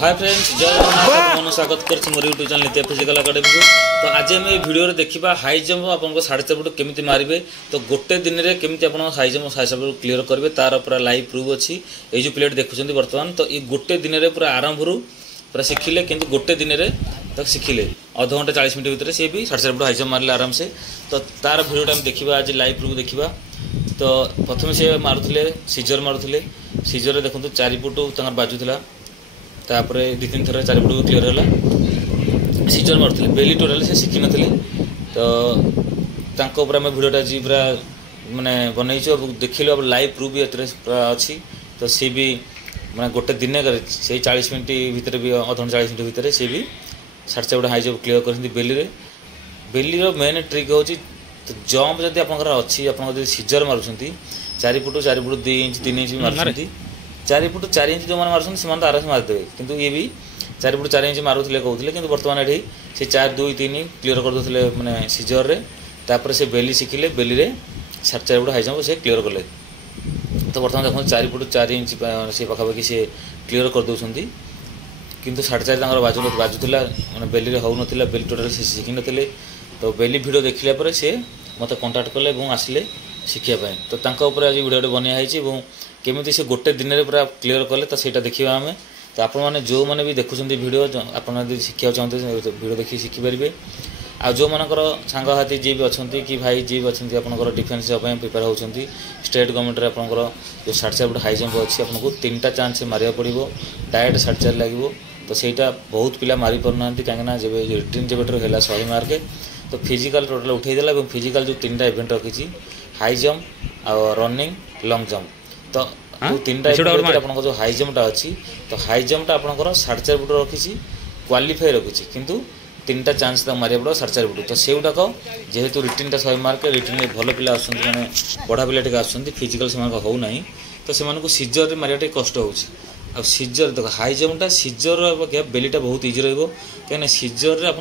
Hi friends जय जगन्नाथ मन स्वागत कर मोर यूट्यूब चैनल नित्य फिजिकल अकाडेमी को। तो आज आम भिडियो देखा हाई जंप आपको 4.5 फुट केमी मारे तो गोटे दिन में केमी आप हाई जंप 4.5 फुट क्लीयर करेंगे तार पूरा लाइव प्रूफ अच्छी ये जो प्लेट देखुं बर्तमान। तो ये गोटे दिन में पूरा आरंभ पूरा शिखिले कि गोटे दिन में शिखिले अध घंटे 40 मिनट भितर सी भी 4.5 फुट हाई जंप मारे आराम से। तो तार भिडियोटा देखा आज लाइव प्रूफ देखा। तो प्रथम से मारुले सीजर मारुले सीजर देखो 4 फुट बाजुला तापर 2-3 थर 4 फुट क्लीयर है सीजर मारुले बेली टोटाल से शिखी नी। तो आम भिडियोटा जी पूरा मानने बनई देखिल अब लाइव प्रूफ भी अच्छी। तो सी भी मैं गोटे दिन से 40 मिनट भितर भी अध घंटे 40 मिनट भितर सी भी 4.5 फुट हाई जंप क्लीयर कर बेली मेन ट्रिक हूँ तो जंप जब आप अच्छी आप सीजर मार्च 4 फुट 2 इंच 3 इंच भी मार्च 4 फुट 4 इंच जो मैंने मार्च से आराम से मारिदेवे। किंतु ये भी 4 फुट 4 इंच मारुले कहते कि बर्तमान ये से 4 2 3 क्लीयर करदे मैंने सीजर तापर से बेली शिखिले बेली 4.5 फुट हाई जंप से क्लीयर कले। तो बर्तमान देखो 4 फुट 4 इंच से पाखापाखि सी क्लीयर कर दौरान किंतु 4.5 बाजुला मैंने बेली हो ना बेली टोटाल से शिखी नी। तो बेली भिडियो देखला पर से मत कंटाक्ट कले आसिले शिखापी। तो आज भिडियो बनाई केमी से गोटे दिन में पूरा क्लीयर कले। तो सहीटा देखा आम तो आप जो मैंने भी देखुं भिडियो आप शिखा चाहते भिडियो देखिए शिखिपारे। आ जो मानकर सांगसाथी जी भी अच्छा कि भाई जी भी अच्छा आपंकर डिफेन्स प्रिपेयर होती स्टेट गवर्नमेंट आपंकर जो 4.5 फुट हाई जंप अच्छी आपको 3टा चांस मारे पड़ो डायरेक्ट 4.5 लगे। तो सहीटा बहुत पिला मारी पारना कहीं जब रिटिन जब है 100 मार्क तो फिजिकल टोटाल उठेदेला और फिजिकल जो 3टा इवेंट रखी हाई जंप आ रनिंग लंग जंप। तो 3टा इवेंट आप जो हाई जंपटा अच्छी तो हाई जंपटा आपंकर 4.5 फुट रखी क्वालिफाई रखी किंतु 3टा चांस मारे पड़ो 4.5 फुट। तो से गुड़ाक जेहेतु रिटिन 100 मार्क रिटिन भल पिला मैंने बढ़ा पिला टे फिजिकल से होना तो से सीजर मारे कष्ट हो सीजर देख हाई जंपटा सीजर अपेक्षा बेलीटा बहुत इजी रही सीजर आप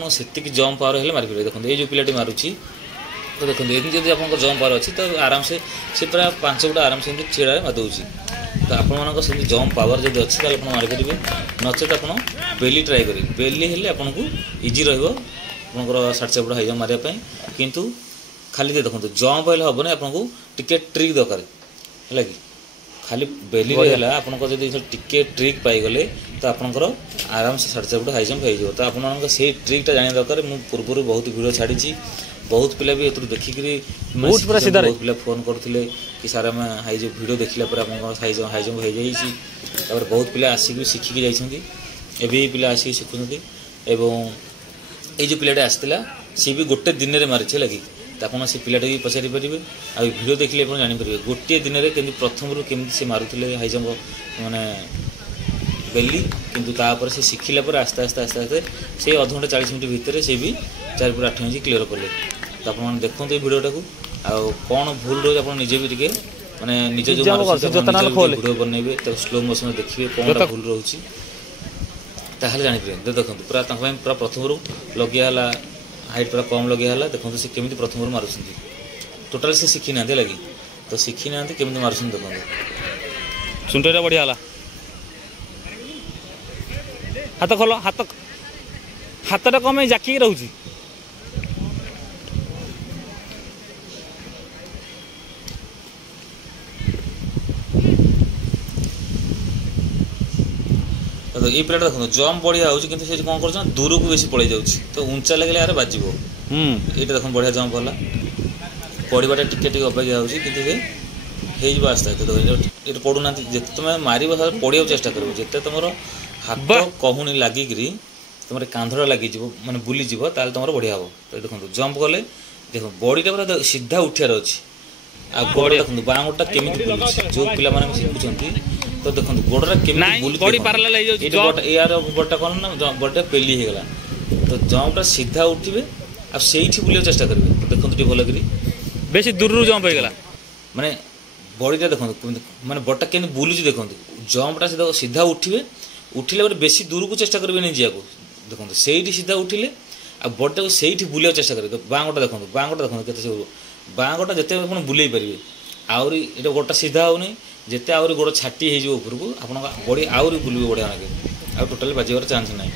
जंप पावर है मारिपारे। देखो ये जो पिलाटी मारुची तो देखो एमती जब आप जंप पावर अच्छी तो आराम से पूरा 5 फुट आराम से छेड़ा मारिदे। तो आपण से जंप पावर जब अच्छी तो आप मारिपारे नचेत आप बेली ट्राए करेंगे बेली हेल्ले आपको इजी रहा 4.5 फुट हाई जंप मारे किंतु खाली देखो जंप हेल्ले हेनी आपको टिके ट्रिक दरकार है कि खाली बेली है आपको जब टिके ट्रिक पाईगले तो आपंकर आराम से 4.5 फुट हाई जंप हो। तो आप से ट्रिकटा जाना दरकार। मुझे पूर्व बहुत वीडियो छाड़ी बहुत पिला भी देखिक बहुत पिला फोन करते कि सारा आम हाई जंप वीडियो देखला हाई जंप हो जाए बहुत पिला आसिक शिखिकी जाइए पिला आसिक शिखुंट एवं ये जो पिलाटे आसला सी भी गोटे दिन में मारी लगी। तो आप से पिलाटे भी पचारि पारे आ भिडियो देखिए आप जानीपारे गोटे दिन में केमी प्रथम केमी से मारुले हाई जंप माने बेली किंतु तापर से शिखिला पर आस्ते आस्ते आस्ते आस्ते से अध घंटे 40 मिनट भितर से भी 4 फुट 8 इंच क्लीयर कले। तो आप देखो ये भिडियोटा को कौन भूल रही आप निजे भी टे माने निजे जो भिडियो बनइबे तो स्लो मोशन देखिए कौन भूल रोचे ताहले जानीपारे। देखो पूरा पूरा प्रथम लगिया हाइट पूरा कम लगिया देखो से केमी प्रथम मारुं टोटाल से शिखी ना लगी। तो शिखी ना केमी मारुं देखो सुंटा बढ़िया हाथ खोल हाथटा कम जाकी रोचे तो ये प्लेट देखो जंप बढ़िया हो कौन कर दूर को बेसी पड़े जाऊँ तो उंचा लगे यार बाजो ये देखो बढ़िया जंप है पड़ाटा टिके अपेक्षा हो आस्ते ये पड़ूना जिते तुम मार पड़ा चेष्टा कर जिते तुम हाथ कहूनी लगिक तुम कांधटा लगी माने बुलीज तुम बढ़िया हम। तो देखो जंप कले देखो बॉडीटा पूरा सीधा उठार अच्छी आ गोड़ देखो बाँ गोटा केमी बुलूँ जो पिला शिखुं। तो देखो गोड़ा यार गोटा कौन ना बड़ा पेली होगा तो जंपटा सीधा उठे आ से बुलाव चेष्टा करेंगे। तो देखो भल कर बेसी दूर जंप होगा माने बॉडीटा देखो माने बड़ा केमी बुलूँ देखो जंपटा सीधा उठे उठिले बेसी दूर को चेष्टा करेंगे नहीं जाको देखो से सीधा उठिले आ बॉडीटा को से बुलाव चेष्टा करेंगे। बाँ गोटा देखो के बाँ गोटा जिते आप बुले पारे आहरी ये गोटा सीधा होनी जिते आहरी गोड़ छाटी हो ऊपर को आप बॉडी आहरी बुलवे बढ़िया लगे ଆଉ ଟୋଟାଲି ବାଜିବାର ଚାନ୍ସ ନାହିଁ।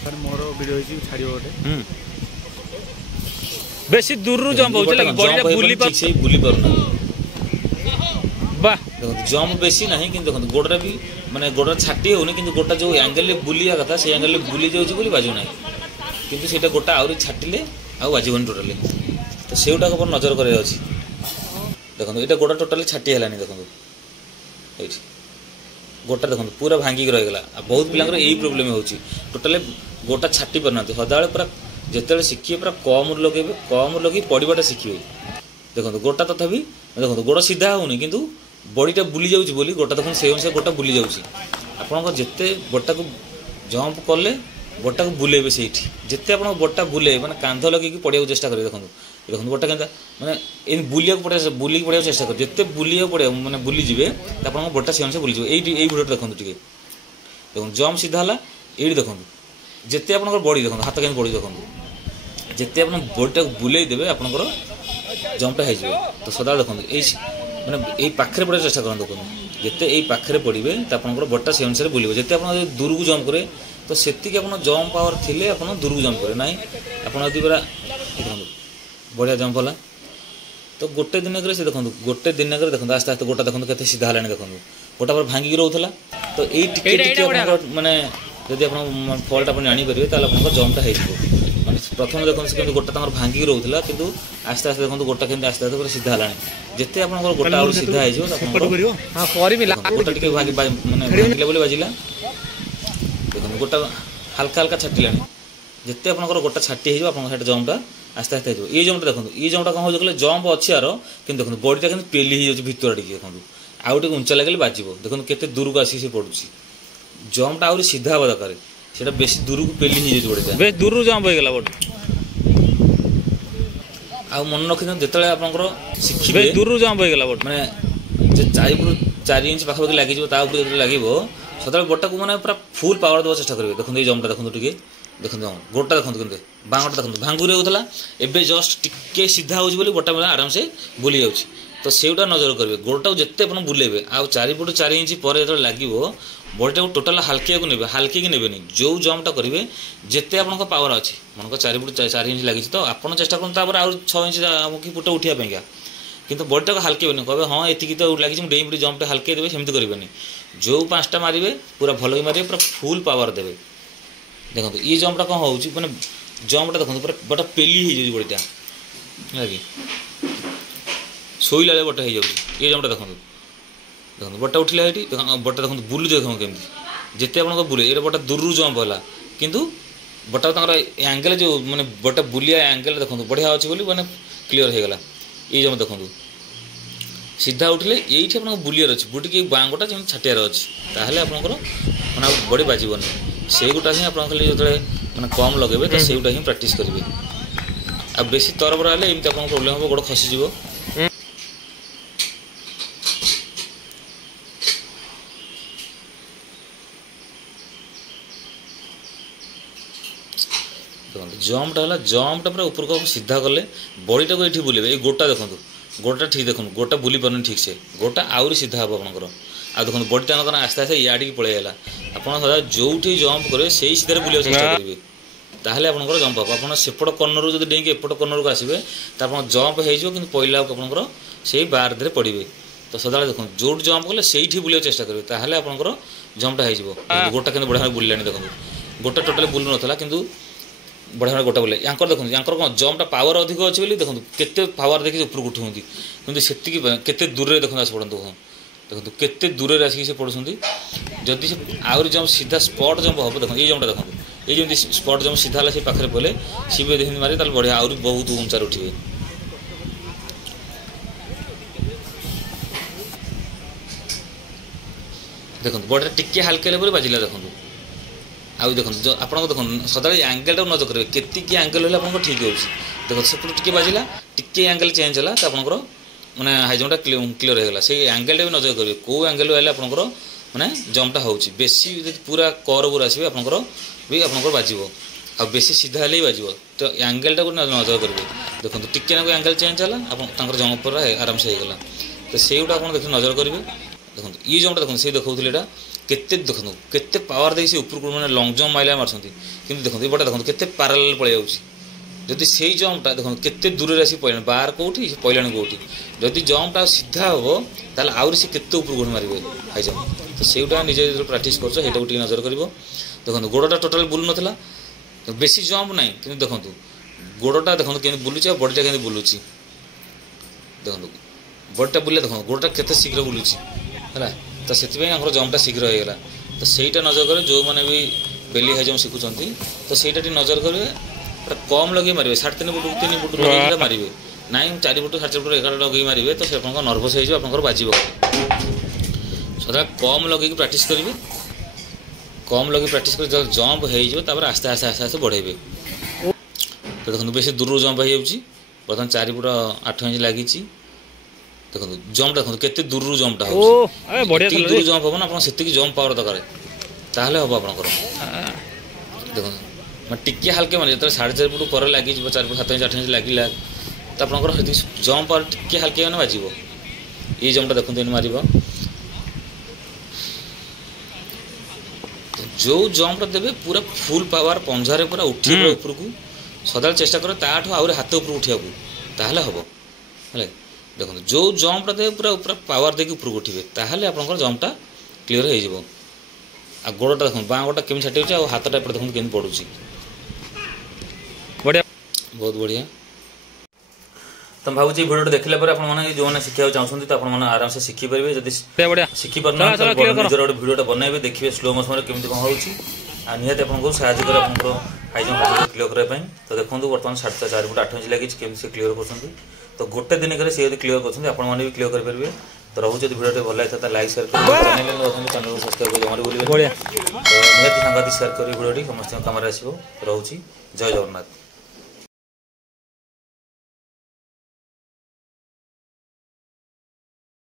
सर मोर वीडियो होई छाड़ियो गोटे बेसी दूर रु जंप होउछ लागी बॉडी बुली ठीक से बुली पारुना। वाह देखो जंप बेसी नहीं कि देखो गोडरा भी माने गोडरा छाटी होनी कि गोटा जो एंगल बुलिया कथा से एंगल बुली जाउछ बोली बाजू नाही किंतु सेटा गोटा आउरी छाटिले आ बाजीबन टोटली। तो सेउटा को नजर करे अछि। देखो एटा गोडा टोटली छाटी हलानी। देखो एठी गोटा देखो पूरा भांगी रह गला। बहुत पिलांकर यही प्रोब्लेम होउची टोटली गोटा छाटी परनाते हदाळे पूरा जेतेले शिखिए पूरा कम लगेबे कम लगी पड़ीबाटा शिखिए। देखो गोटा तथापि देखो गोड़ सीधा होनी किंतु बॉडीटा बुली जाउची बोली गोटा देखो से अनुसार गोटा बुली जाउची। आपन जेते गोटा को जंप कले गोटा को बुलेबे सेठी जेते आपन गोटा बुले माने कांध लगी कि पड़िया चेष्टा करे। देखो देखो गोटा केनता माने इन बुलिया को पड़े बुली पड़िया चेष्टा करे जेते बुलिया पड़े माने बुली जिवे आपन गोटा से अनुसार बुली जिवे। एई वीडियो देखो टिके देखो जंप सीधा हला एई देखो जेते आपन बॉडी देखो हाथ के बॉडी देखो जेते आपन बॉडीटा को बुलेई देबे आपन जंपटा हो जाए। तो सदा देखो मैंने यही पाखे पड़ा चेष्टा करते देखो जिते यही पाखे पड़े तो आप बटा से अनुसार बुल जिते आप दूर को जंप करे तो से जंप पावर थी आप दूर को जंप करे ना आप पूरा बढ़िया जंप होला। तो गोटे दिन से देखो गोटे दिन देखो आस्ते आस्ते गोटा देखो के सीधा है देखो गोटा पर भांगिक रोला। तो ये माने जब आप फलटा आनीपर तो जंपटा हो प्रथम देखो से गोटा भांगिक रोला कि आस्ते आस्ते देखो गोटा के आस्ते आस्ते पूरा सीधा है जिते आप गोटा सीधा हो गोटा टे भांगे बोले बाजिला। देखो गोटा हल्का हल्का छाटिला जिते आप गोटा छाटी हो जंपटा आस्ते आस्ते हो। ये जंपटा देखो ये जंपटा कौन हो जंप अच्छी यार कि देखो बॉडीटा कि पेली हो भितर टे देखो आउ टे उंचा लगे बाजब। देखो केते दूर को आसिक पड़ुची जंपटा आउरी सीधा हवा दरकार सेटा बेसी दूर को पेली हो बॉडीटा बे दूर जंप हो गला बॉडी आ मन रखी जो आपंकर शिखे दूर जंप हो गला बॉडी माने 4 इंच पाखापाखि लगे लगे सदा गोटा को मैंने पूरा फुल पावर देवा चेष्टा करेंगे। देखो ये जंपटा देखो टे देखो गोटा देखो के बांगटा देखो भांगुरी होता एवं जस्ट टिके सीधा हो गोटा बेला आराम से बुली जाऊँगी। तो सेटा नजर करेंगे गोटा को जिते आप बुलेबे आ 4 फुट 4 इंच पर जो लगे बॉडीटा को टोटाल हाल्के को ने हाल्के की नेबेनि जो जंपटा करेंगे जिते आप पावर अच्छी मन 4 फुट 4 इंच लगी तो आप चेष्टा करें आउ 6 इंच कि फुट उठापा किंतु बॉडीटा को हाल्के कहे हाँ ये तो लगी मुझे डेई जंपटा हाल्के देवे सेमती करेंगे जो 5टा मारे पूरा भल ही मारे पूरा फुल पावर देवे। देखो ये जंपटा कौन हो मैंने जंपटा देखो पूरा बटा पेली हो बॉडीटा है शोला बटा हो ये जंपटा देखो देखो बटा उठला ये बटा देखो बुलू देखो केमती जिते आप बुले ये बटा दूर जंप है किंतु बटा एंगल जो मैंने बटा बुलिया एंगल देखो बढ़िया अच्छी बोली मैंने क्लीयर हो गला। ये जंप देखो सीधा उठले ये आप बुलियार अच्छे बुटी के बांगटा जमी छाटियार अच्छी ताहले आपंकर मैंने बड़ी बाजबनी से गोटा ही आप खाली जो मैंने कम लगे तो से गोटा ही प्राक्ट करेंगे। आ बेसी तरबरा हेल्ले एमती आप प्रोब्लेम हम गोड़ खसीज। जंपटा है जंपटा पूरा ऊपर को सीधा कले बॉडीटा को ये बुलेबे ये गोटा देखो गोटा ठीक देखो गोटा बुली पारनी ठीक से गोटा आउरी सीधा हम आपंकर आ देखो बॉडीटा आस्ते आस्ते इाड़ी पलैगला आप सदा जो जंप करेंगे से सीधे बुलाक चेष्टा करेंगे ताहले आपंकर जंप हम आप सेपट कर्नर जो डेंगे एपट कर्नर को आसवे तो आप जंप हो पहला आपंकर से बार धीरे पड़े। तो सदा देखो जो जंप कले से बुलाक चेष्टा करेंगे ताहले आपंकर जंपटा हो गोटा के बढ़िया बुलानी। देखो गोटा टोटाली बुलू नाला कि बढ़िया गोटा बोले यहाँ देखो यहाँ कौन जंपटा पावर अधिक अच्छे बोली देखो केते पावर देखिए ऊपर उठुंती कि से दूर देखो आस पड़ते देखो केते दूर आसिक से पड़ुंट जदि से आउरी जंप सीधा स्पॉट जंप हम देखो ये जंपटा देखो ये जमी स्पॉट जंप सीधा है पाखे पड़े सी भी देखते मारे बढ़िया आउरी बहुत उंचार उठे। देखो बॉडी टिके हाल्के बोले बाजिला देखो आउ देखो जो आप देखो सदा एंगेलटा नजर करेंगे केतिकी एंगेल है आप ठीक हो देखो सेपटे टिके बाजिला टिके एंगेल चेंज है तो आपंकर मैंने हाई जंपटा क्लीयर होगा से एंगेलटा भी नजर करेंगे कौ एंगेल है आपंकर मैंने जंपटा हो बेसी पूरा कर्व आसवे आपंकर भी आपंकर बाजब आ बेसी सीधा ही बाजब तो एंगेलटा को नजर करेंगे देखो टिके एंगेल चेंज है आप जंप पर आराम से होगा तो से गुटा आप देख नजर करेंगे। देखो ये जंपटा देखो से देखा केते देखो केते पावर दे से ऊपर माने लॉन्ग जंप माइला मारछंती किंतु देखो एबटा देखो केते पैरेलल पळे जाउची जदि सेही जंपटा देखो केते दूर रे आसी पळेन बाहर कोठी पळेन कोठी जदि जंपटा सीधा हो ताले आउर से केते ऊपर गुण मारिबे हाई जंप तो सेउटा निजे जो प्रैक्टिस करछो हेटा उठी नजर करिवो देखो गोड़टा टोटल बुलु नथला बेसी जंप नाही किंतु देखो गोड़टा देखो केन बुलुची बॉडीटा केन बुलुची देखो बॉडीटा बुले देखो गोड़टा केते शीघ्र बुलुची हला तो से जंपटा शीघ्र हो गला तो सहीटा नजर करें जो मैंने भी बेली हाई जंप शिखुंट तो सहीटा नजर करेंगे पूरा कम लगे मारे 3.5 फुट 3 फुट लगे मारे ना 4 फुट 4.5 फुट 11 लगे मारे तो से नर्भस हो बाजिब सदा कम लगे प्रैक्टिस करेंगे कम लगे प्रैक्टिस कर जब जंप हो आस्ते आस्ते आस्ते आस्ते बढ़ेबे तो देखो बेस दूर जंप हो बर्तमान 4 फुट 8 इंच लगी देखो जंप देखो केते दूर जंपटा हो बढ़िया दूर जंप हो ना आप से जंप पावर दरकार ताहले हम आपंकर देखो मैं टिके हल्के मारे जो 4.5 फुट पर लगी 4 फुट 7 इंच 8 इंच लगे तो आपंकर जंप पावर टिके हल्के मैंने बाजिब ये जंपटा देखते मार जो जंपटा देवे पूरा फुल पावर पंजारे पूरा उठे ऊपर को सदा चेष्टा करे ताठू आउरी हाथ ऊपर उठा ताहले हम है देखो जो जंपटा देवे पूरा पूरा पावर देके ऊपर उठे ताहले आपंकर जंपटा क्लीयर हो गोड़टा देखो बाँ गोटा केमी छाटी हो हाथटा एपटे देखो केमी पड़ुची बढ़िया बहुत बढ़िया तो भावुँ भिडियो देखला आपने जो मैंने शिखा चाहते तो आपने आराम से शिखिपारे जब शिखि पार निजर गोटे भिडियो बनइबे देखिए स्लो मोशन केमी कौन हो निहत आपको साहय कर हाई जंप क्लीयर करने तो देखो बर्तमान 4 फुट 8 इंच लगी केमी से क्लीयर कर तो गोटे दिन सी क्लीयर कर भी क्लीयर करेंगे तो रोचे भिडियो भल लगे तो लाइक शेयर कर चैनल को सब्सक्राइब कर जमार बोलिए तो निहत सांगति शेयर कर भिडियो समस्त कम आसो रोचे जय जगन्नाथ।